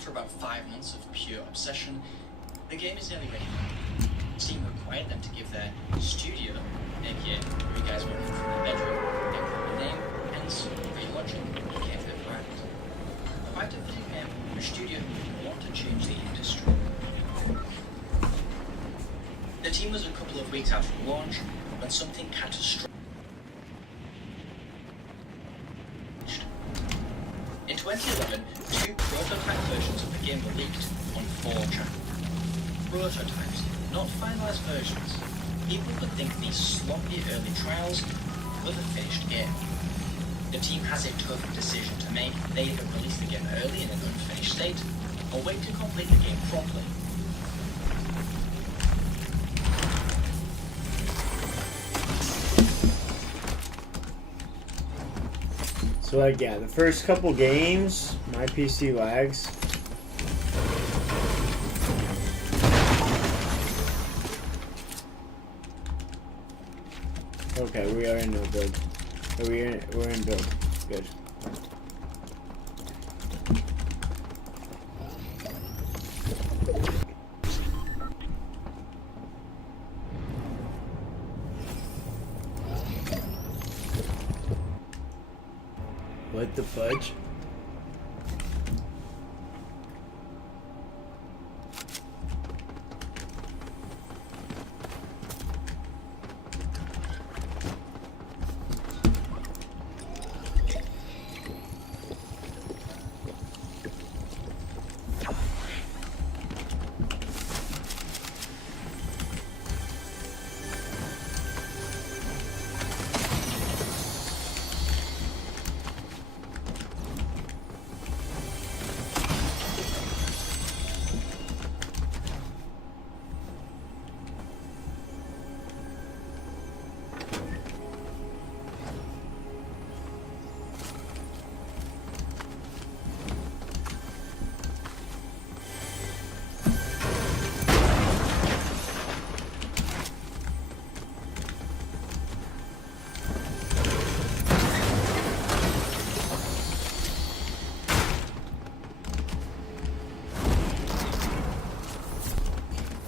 After about 5 months of pure obsession, the game is nearly ready. The team required them to give their studio, aka where you guys working from the bedroom, a proper name, hence relaunching became their brand. Quite a fitting name for a studio who want to change the industry. The team was a couple of weeks out from launch when something catastrophic. In 2011, 2 prototype versions of the game were leaked on 4chan. Prototypes, not finalized versions. People would think these sloppy early trials were the finished game. The team has a tough decision to make. They either release the game early in an unfinished state, or wait to complete the game properly. So like, yeah, the first couple games, my PC lags. Okay, we are in no build. We're in build. Good. What the fudge?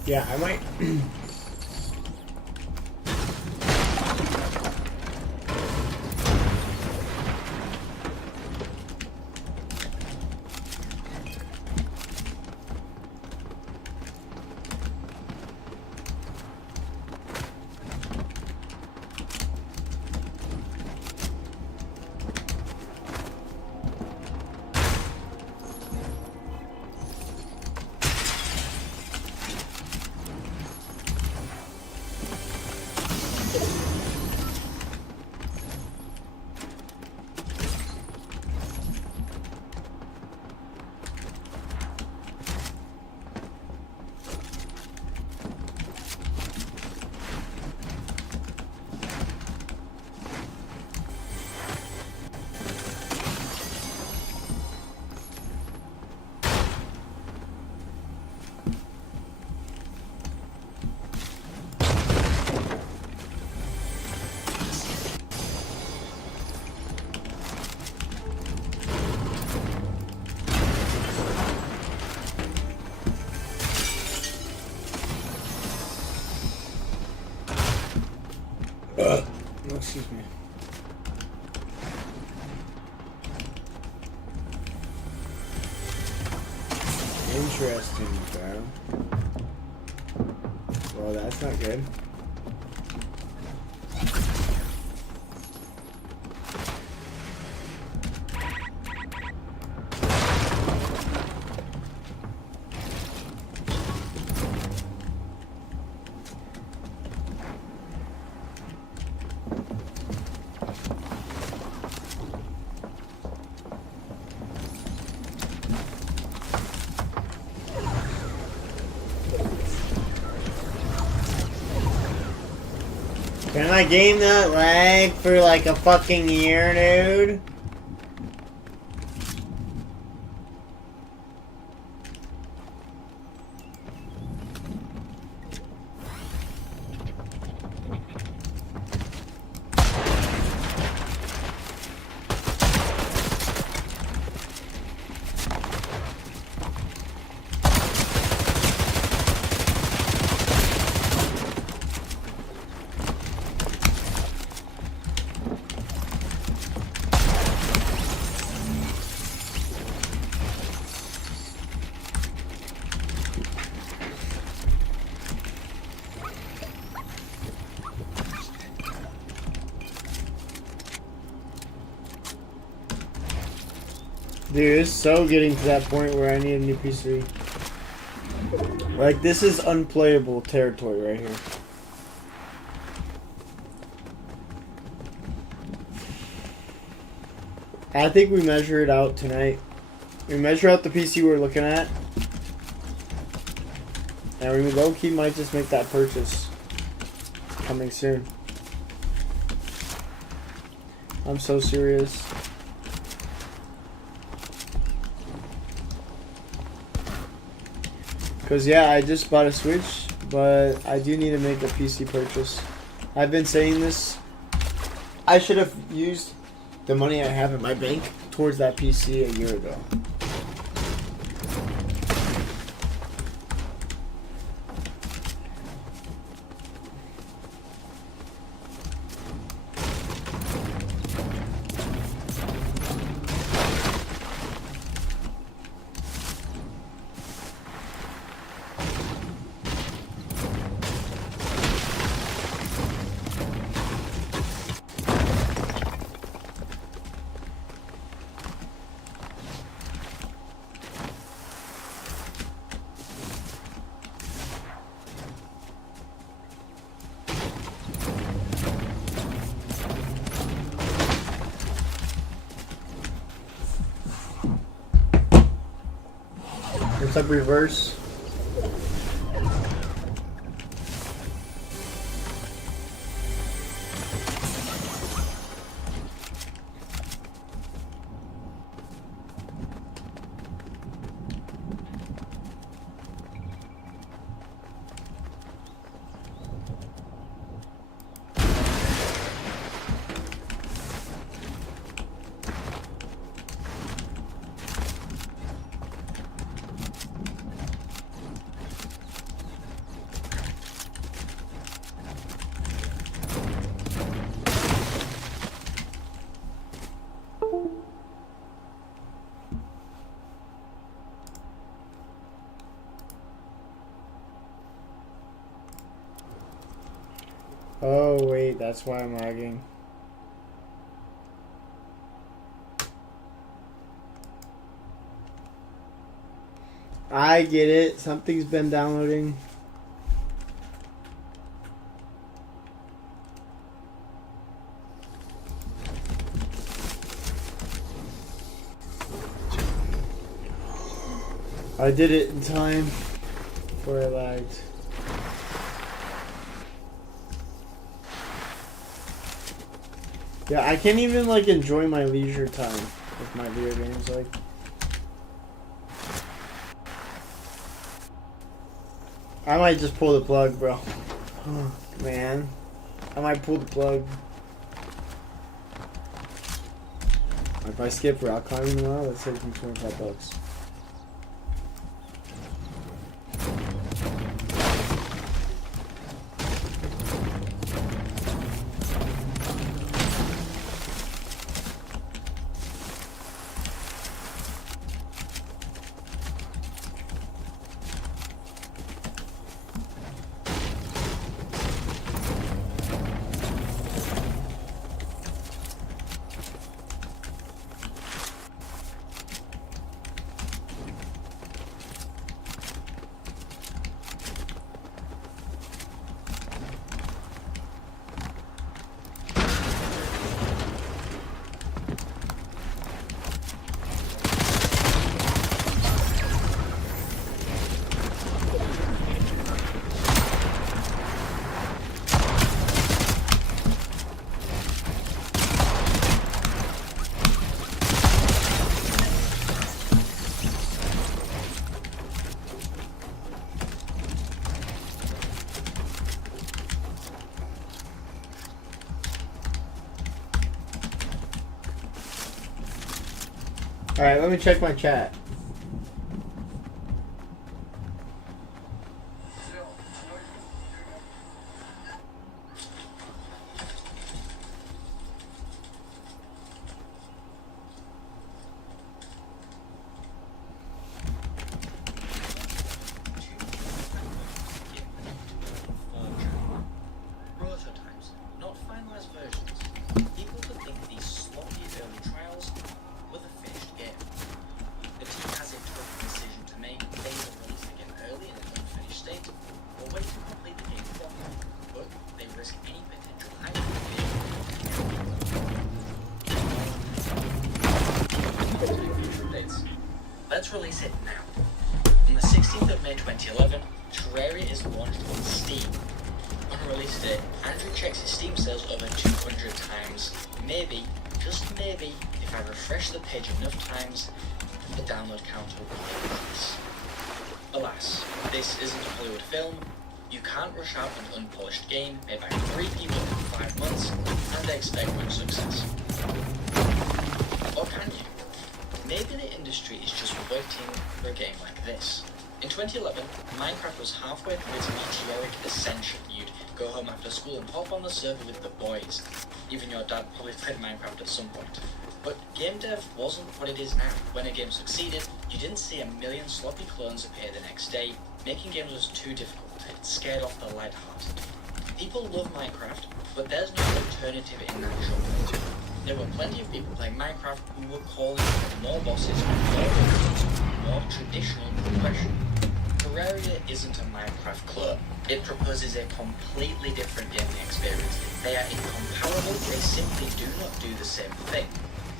Yeah, I might. Excuse me. Interesting, bro. Well, that's not good. Can my game not lag for like a fucking year, dude? Dude, it's so getting to that point where I need a new PC. Like, this is unplayable territory right here. I think we measure it out tonight. We measure out the PC we're looking at. And we low-key might just make that purchase. Coming soon. I'm so serious. Cause yeah, I just bought a Switch, but I do need to make a PC purchase. I've been saying this. I should have used the money I have in my bank towards that PC a year ago. What's up, reverse? Oh wait, that's why I'm lagging. I get it. Something's been downloading. I did it in time before I lagged. Yeah, I can't even like enjoy my leisure time with my video games. Like, I might just pull the plug, bro. Man, I might pull the plug. If I skip rock climbing tomorrow, let's save me $25. Alright, let me check my chat. Prototypes, not finalized versions. People could think these sloppy early trials were the finished game. 2011, Terraria is launched on Steam. On release day, Andrew checks his Steam sales over 200 times. Maybe, just maybe, if I refresh the page enough times, the download count will increase. Alas, this isn't a Hollywood film. You can't rush out an unpolished game made by 3 people in 5 months and expect much success. Or can you? Maybe the industry is just waiting for a game like this. In 2011, Minecraft was halfway through its meteoric ascension. You'd go home after school and hop on the server with the boys. Even your dad probably played Minecraft at some point. But game dev wasn't what it is now. When a game succeeded, you didn't see a million sloppy clones appear the next day. Making games was too difficult. It scared off the light-hearted. People love Minecraft, but there's no alternative in that genre. There were plenty of people playing Minecraft who were calling for more bosses, more weapons, more traditional progression. Terraria isn't a Minecraft clone. It proposes a completely different gaming experience. They are incomparable, they simply do not do the same thing.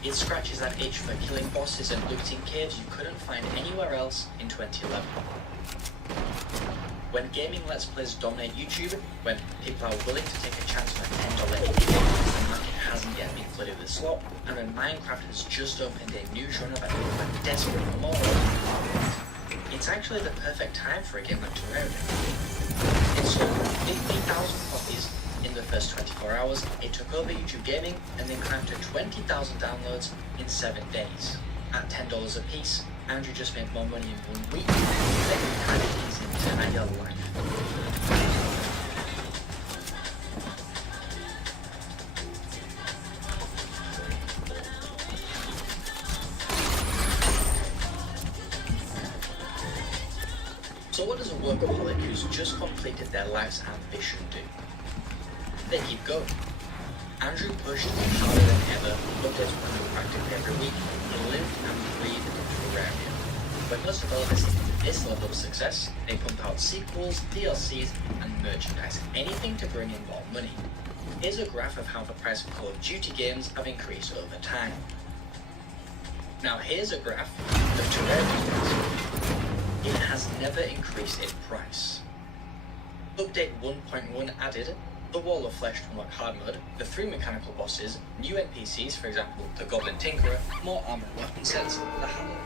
It scratches that itch for killing bosses and looting caves you couldn't find anywhere else in 2011. When gaming Let's Plays dominate YouTube, when people are willing to take a chance on a $10 indie game because the market hasn't yet been flooded with slop, and when Minecraft has just opened a new genre that people are desperate for more of, it's actually the perfect time for a game like Terraria. It sold 50,000 copies in the first 24 hours, it took over YouTube Gaming, and then climbed to 20,000 downloads in 7 days. At $10 a piece, Andrew just made more money in 1 week than he had in his entire life. So what does a workaholic who's just completed their life's ambition do? They keep going. Andrew pushed harder than ever, updates were new practically every week. He lived and breathed Terraria. When most developers hit this level of success, they pump out sequels, DLCs, and merchandise, anything to bring in more money. Here's a graph of how the price of Call of Duty games have increased over time. Now here's a graph of Terraria's price. It has never increased in price. Update 1.1 added the Wall of Flesh to unlock hard mode, the 3 mechanical bosses, new NPCs, for example, the Goblin Tinkerer, more armor and weapon sets, the Hammer.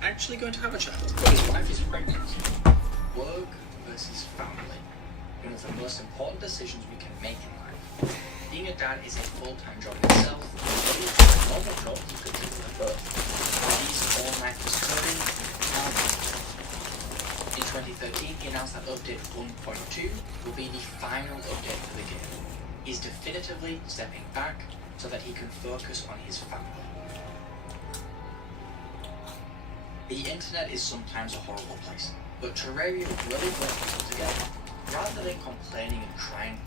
Actually going to have a child. His wife is pregnant. Work versus family. One of the most important decisions we can make in life. Being a dad is a full-time job itself, but it's a normal job you could do with both. He's all-night custodian. In 2013, he announced that update 1.2 will be the final update for the game. He's definitively stepping back so that he can focus on his family. The internet is sometimes a horrible place, but Terraria really brought people together, rather than complaining and crying.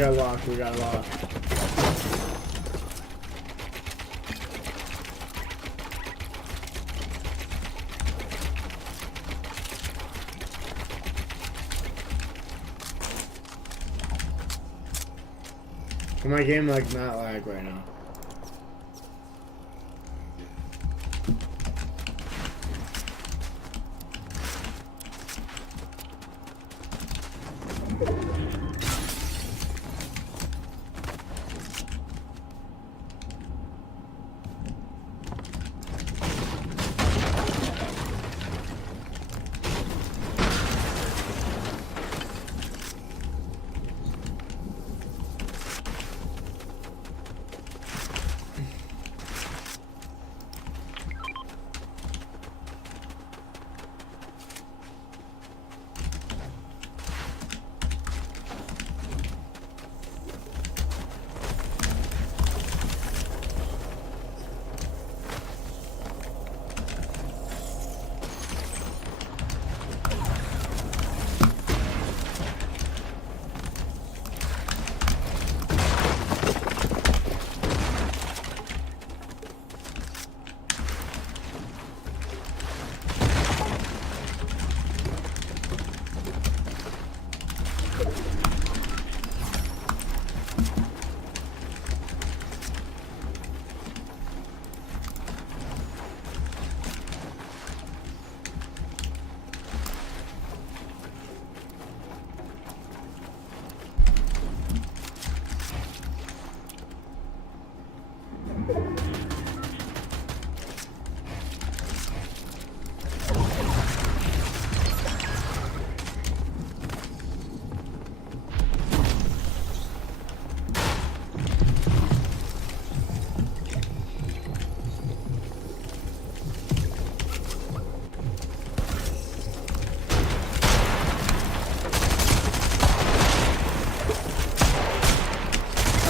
got locked. We got locked. My game like not lag right now.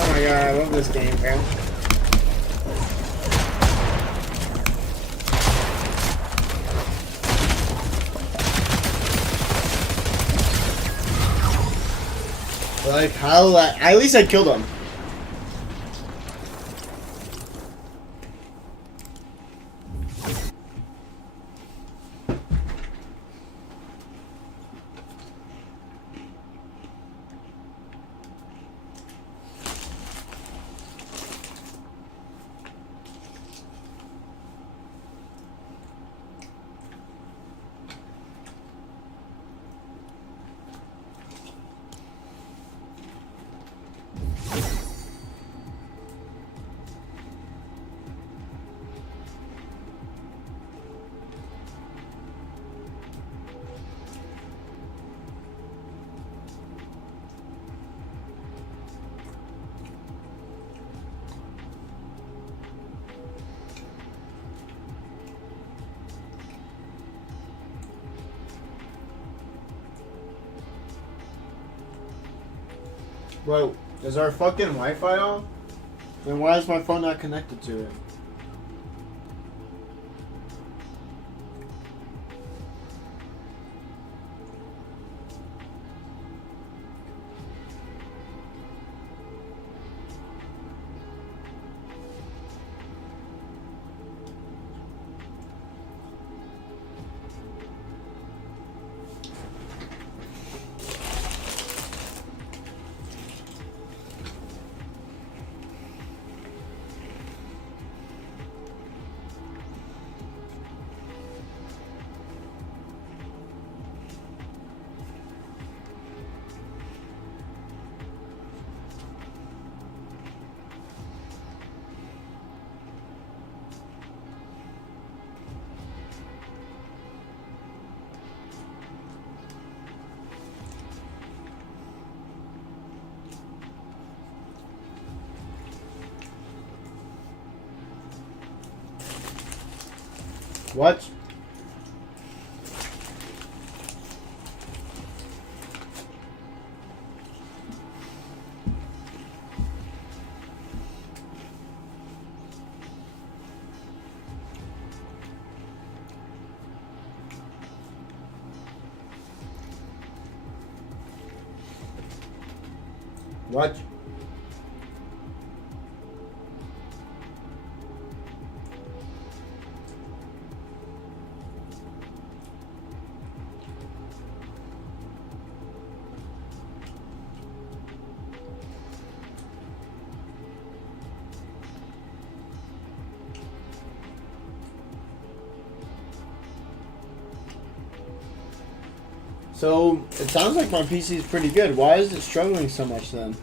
Oh my god, I love this game, bro. Like how? At least I killed him. Bro, is our fucking Wi-Fi on? Then why is my phone not connected to it? What? What? So, it sounds like my PC is pretty good. Why is it struggling so much then?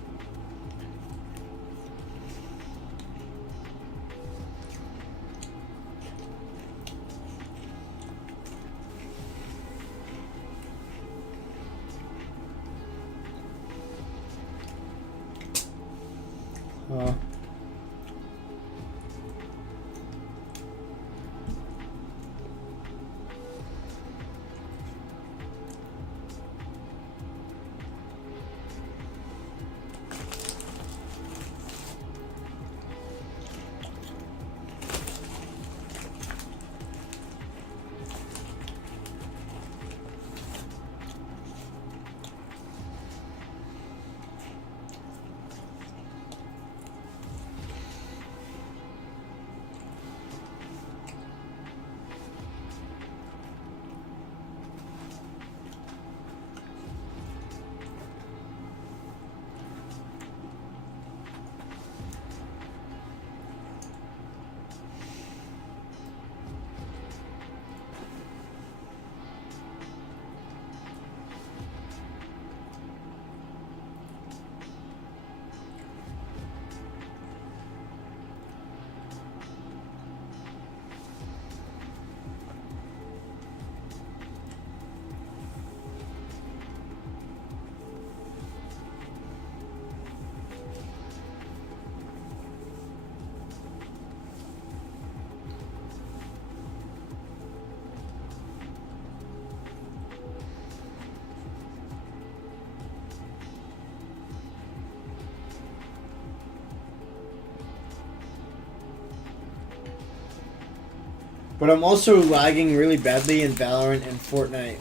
But I'm also lagging really badly in Valorant and Fortnite.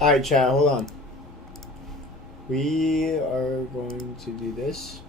Alright, chat, hold on. We are going to do this.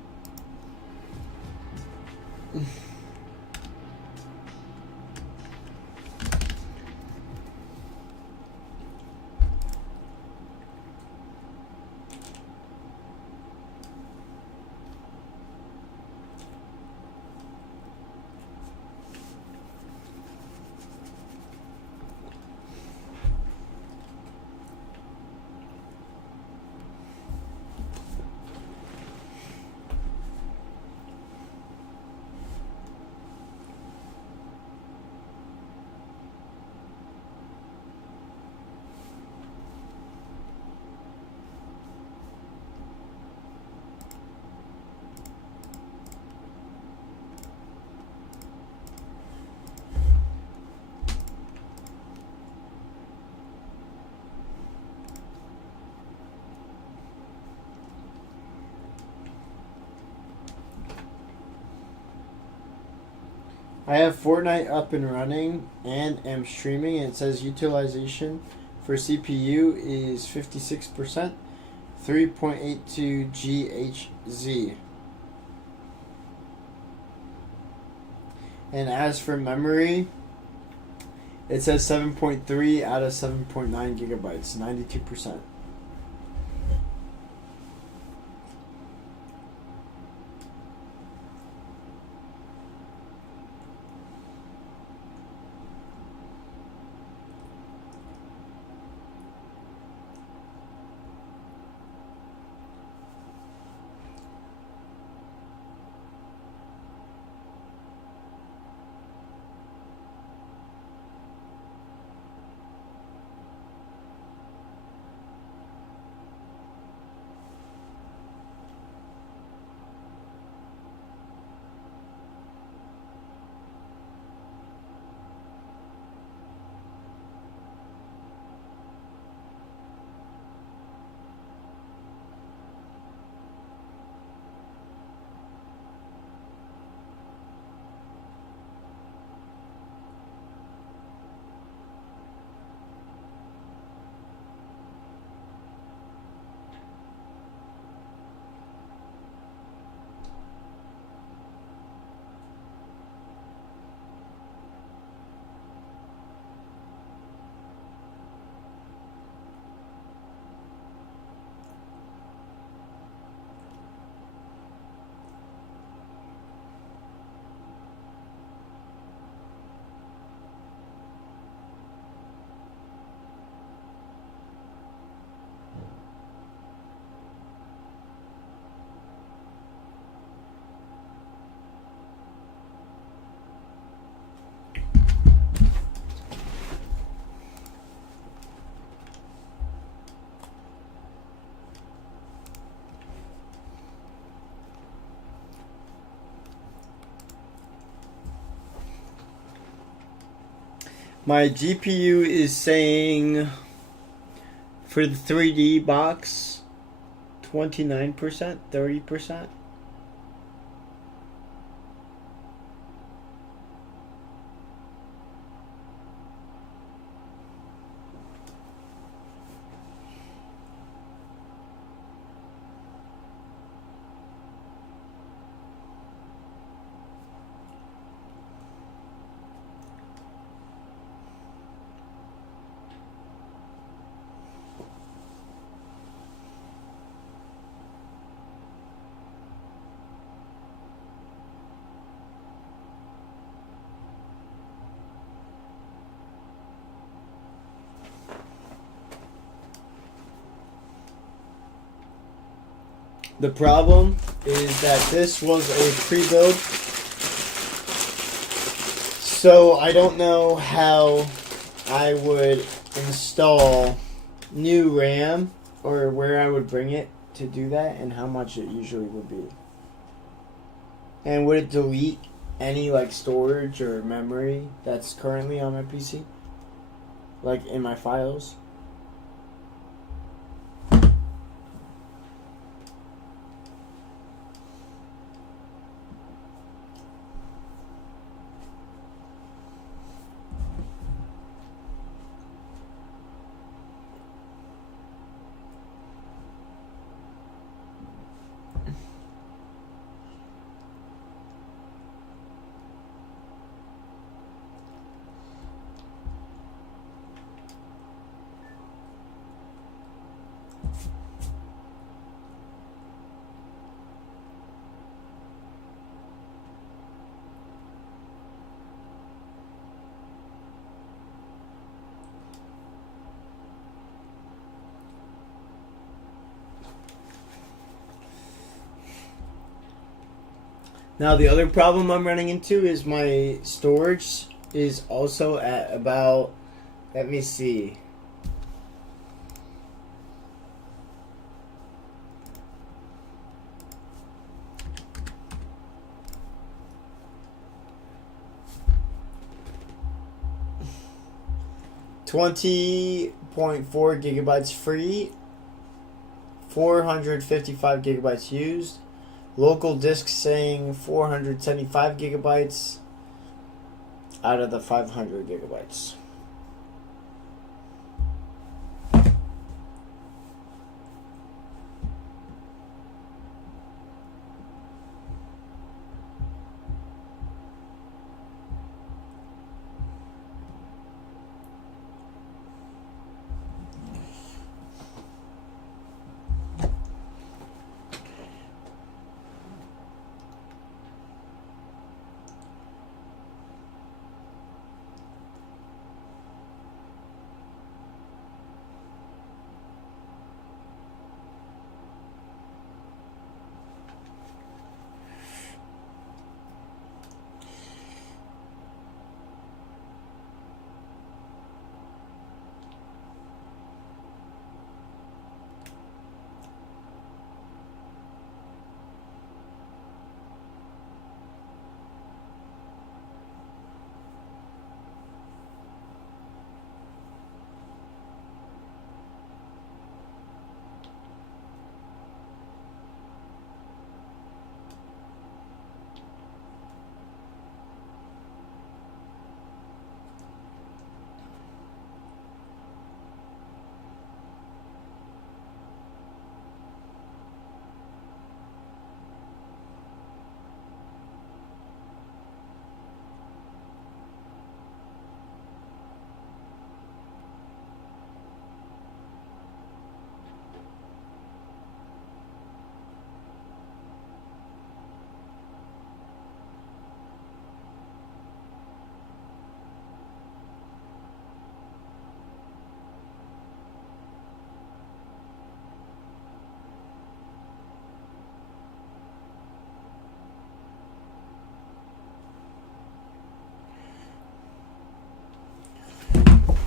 I have Fortnite up and running and am streaming, and it says utilization for CPU is 56%, 3.82 GHz. And as for memory, it says 7.3 out of 7.9 gigabytes, 92%. My GPU is saying for the 3D box 29%, 30%. The problem is that this was a pre-build, so I don't know how I would install new RAM or where I would bring it to do that and how much it usually would be. And would it delete any like storage or memory that's currently on my PC? Like in my files? Now the other problem I'm running into is my storage is also at about, let me see, .4 gigabytes free, 455 gigabytes used. Local disk saying 475 gigabytes out of the 500 gigabytes.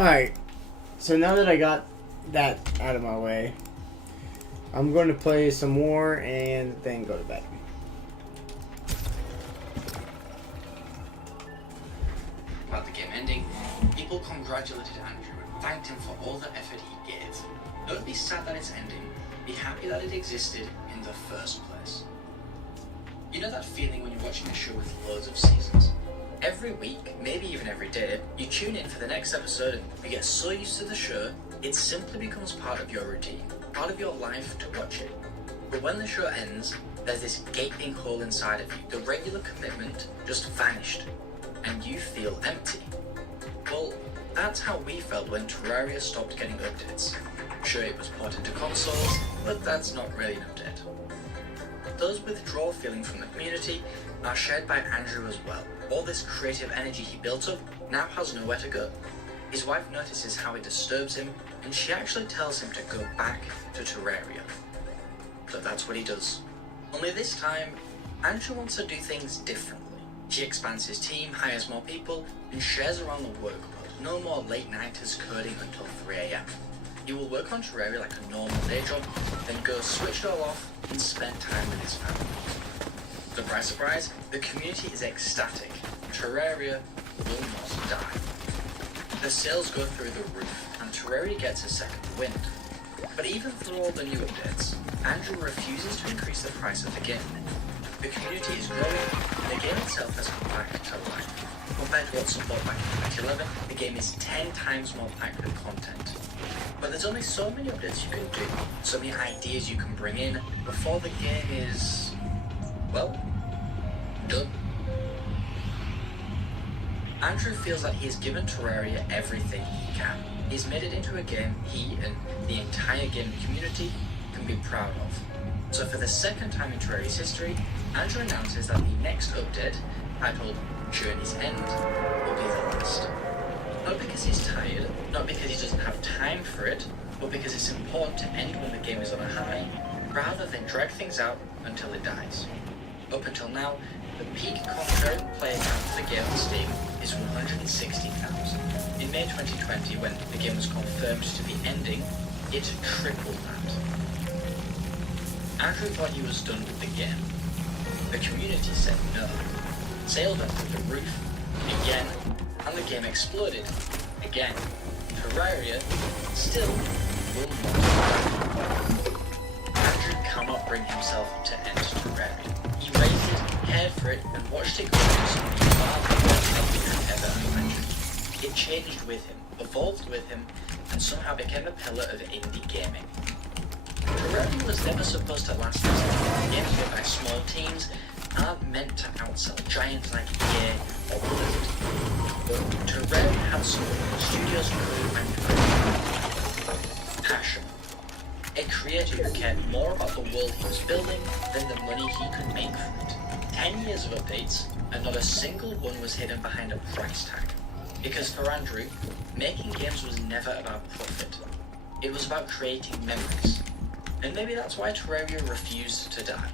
Alright, so now that I got that out of my way, I'm going to play some more and then go to bed. About the game ending, people congratulated Andrew and thanked him for all the effort he gave. Don't be sad that it's ending, be happy that it existed in the first place. You know that feeling when you're watching a show with loads of seasons? Every week, maybe even every day, you tune in for the next episode and you get so used to the show, it simply becomes part of your routine, part of your life to watch it. But when the show ends, there's this gaping hole inside of you. The regular commitment just vanished, and you feel empty. Well, that's how we felt when Terraria stopped getting updates. Sure, it was ported to consoles, but that's not really an update. Those withdrawal feelings from the community are shared by Andrew as well. All this creative energy he built up now has nowhere to go. His wife notices how it disturbs him, and she actually tells him to go back to Terraria. So that's what he does. Only this time, Andrew wants to do things differently. He expands his team, hires more people, and shares around the workload. No more late nighters coding until 3 AM. He will work on Terraria like a normal day job, then go switch it all off and spend time with his family. Surprise, surprise, the community is ecstatic. Terraria will not die. The sales go through the roof, and Terraria gets a second wind. But even through all the new updates, Andrew refuses to increase the price of the game. The community is growing, and the game itself has come back to life. Compared to what's support back in 2011, the game is 10 times more packed with content. But there's only so many updates you can do, so many ideas you can bring in before the game is, well, done. Andrew feels that he has given Terraria everything he can. He's made it into a game he and the entire gaming community can be proud of. So for the second time in Terraria's history, Andrew announces that the next update, titled Journey's End, will be the last. Not because he's tired, not because he doesn't have time for it, but because it's important to end when the game is on a high, rather than drag things out until it dies. Up until now, the peak concurrent player count for the game on Steam is 160,000. In May 2020, when the game was confirmed to be ending, it tripled that. Andrew thought he was done with the game. The community said no. Sales went through the roof, again, and the game exploded, again. Terraria still will not die. Andrew cannot bring himself to end Terraria. He raised it, cared for it, and watched it grow to something far bigger than he could ever imagine. It changed with him, evolved with him, and somehow became a pillar of indie gaming. Terraria was never supposed to last this long. Games made by small teams aren't meant to outsell giants like EA or Blizzard. But Terraria had something the studios couldn't manufacture. Passion. A creator who cared more about the world he was building than the money he could make from it. 10 years of updates, and not a single one was hidden behind a price tag. Because for Andrew, making games was never about profit. It was about creating memories. And maybe that's why Terraria refused to die.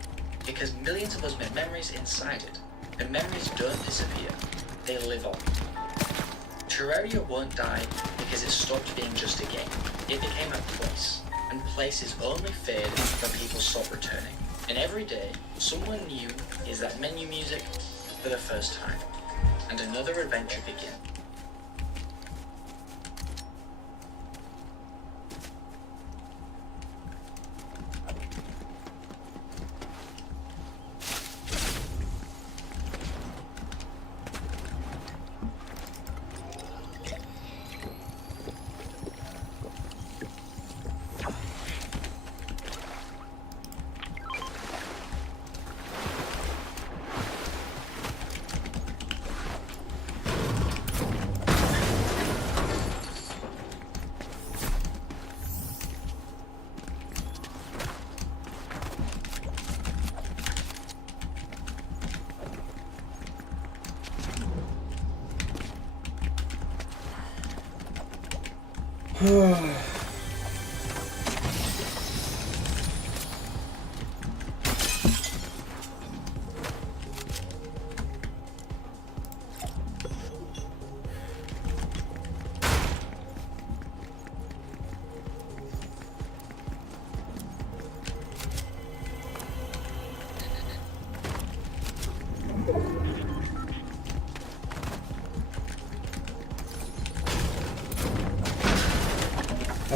Because millions of us made memories inside it. And memories don't disappear. They live on. Terraria won't die because it stopped being just a game. It became a place. And places only fade when people stop returning. And every day, someone new hears that menu music for the first time. And another adventure begins.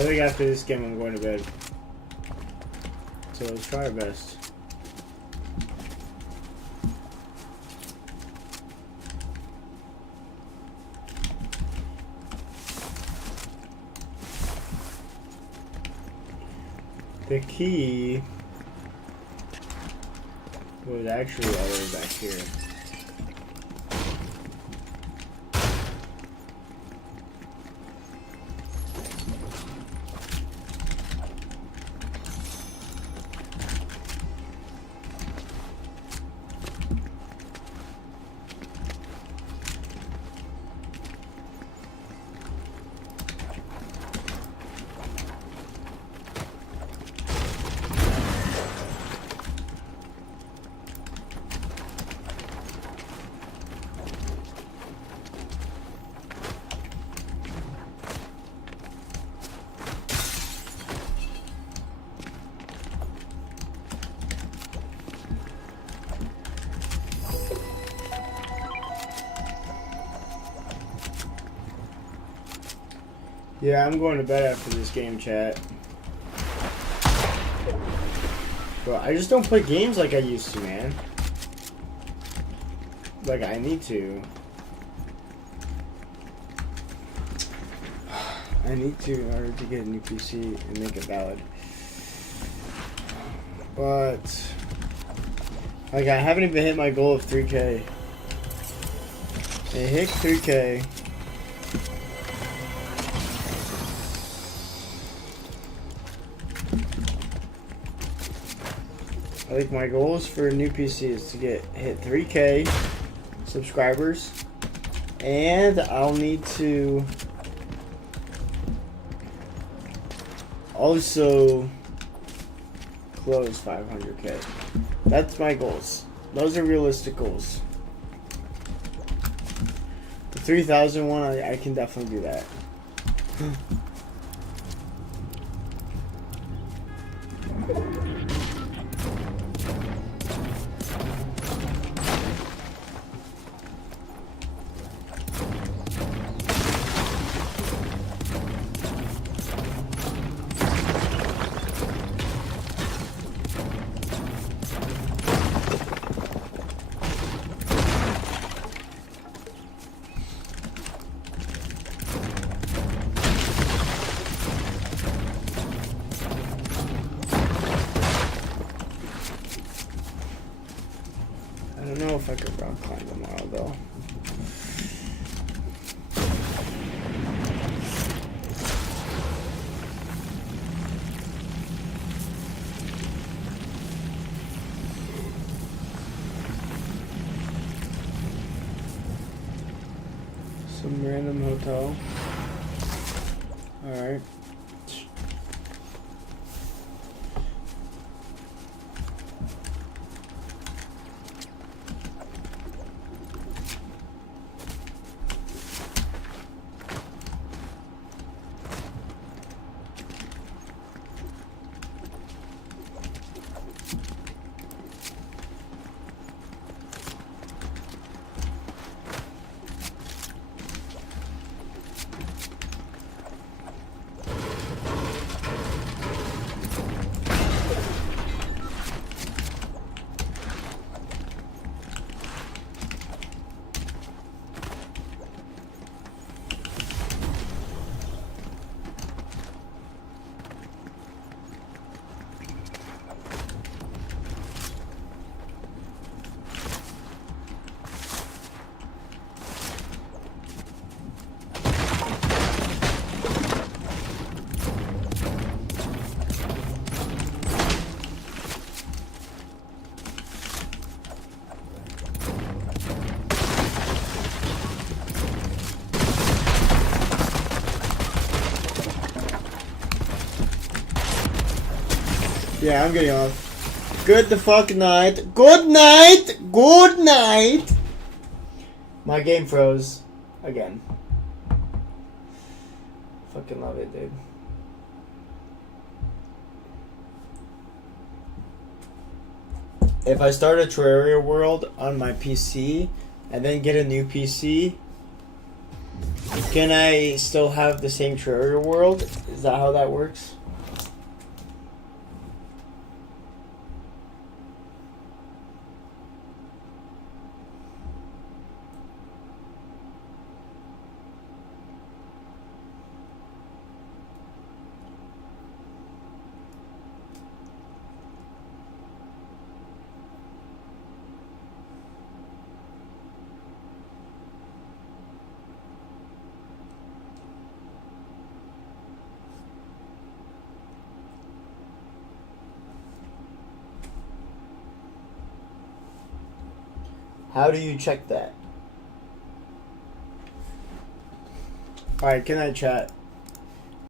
think after this game I'm going to bed. So let's try our best. The key was actually all the way back here. Yeah, I'm going to bed after this game, chat. But I just don't play games like I used to, man. Like, I need to. I need to in order to get a new PC and make it valid. But, like, I haven't even hit my goal of 3K. I hit 3K. I think my goals for a new PC is to hit 3K subscribers, and I'll need to also close 500K. That's my goals. Those are realistic goals. The 3,000 one, I can definitely do that. I don't know if I could rock climb tomorrow, though. Some random hotel. Alright. Yeah, I'm getting off. Good the fuck night. Good night! Good night! My game froze. Again. Fucking love it, dude. If I start a Terraria world on my PC and then get a new PC, Can I still have the same Terraria world? Is that how that works? How do you check that? Alright, can I chat?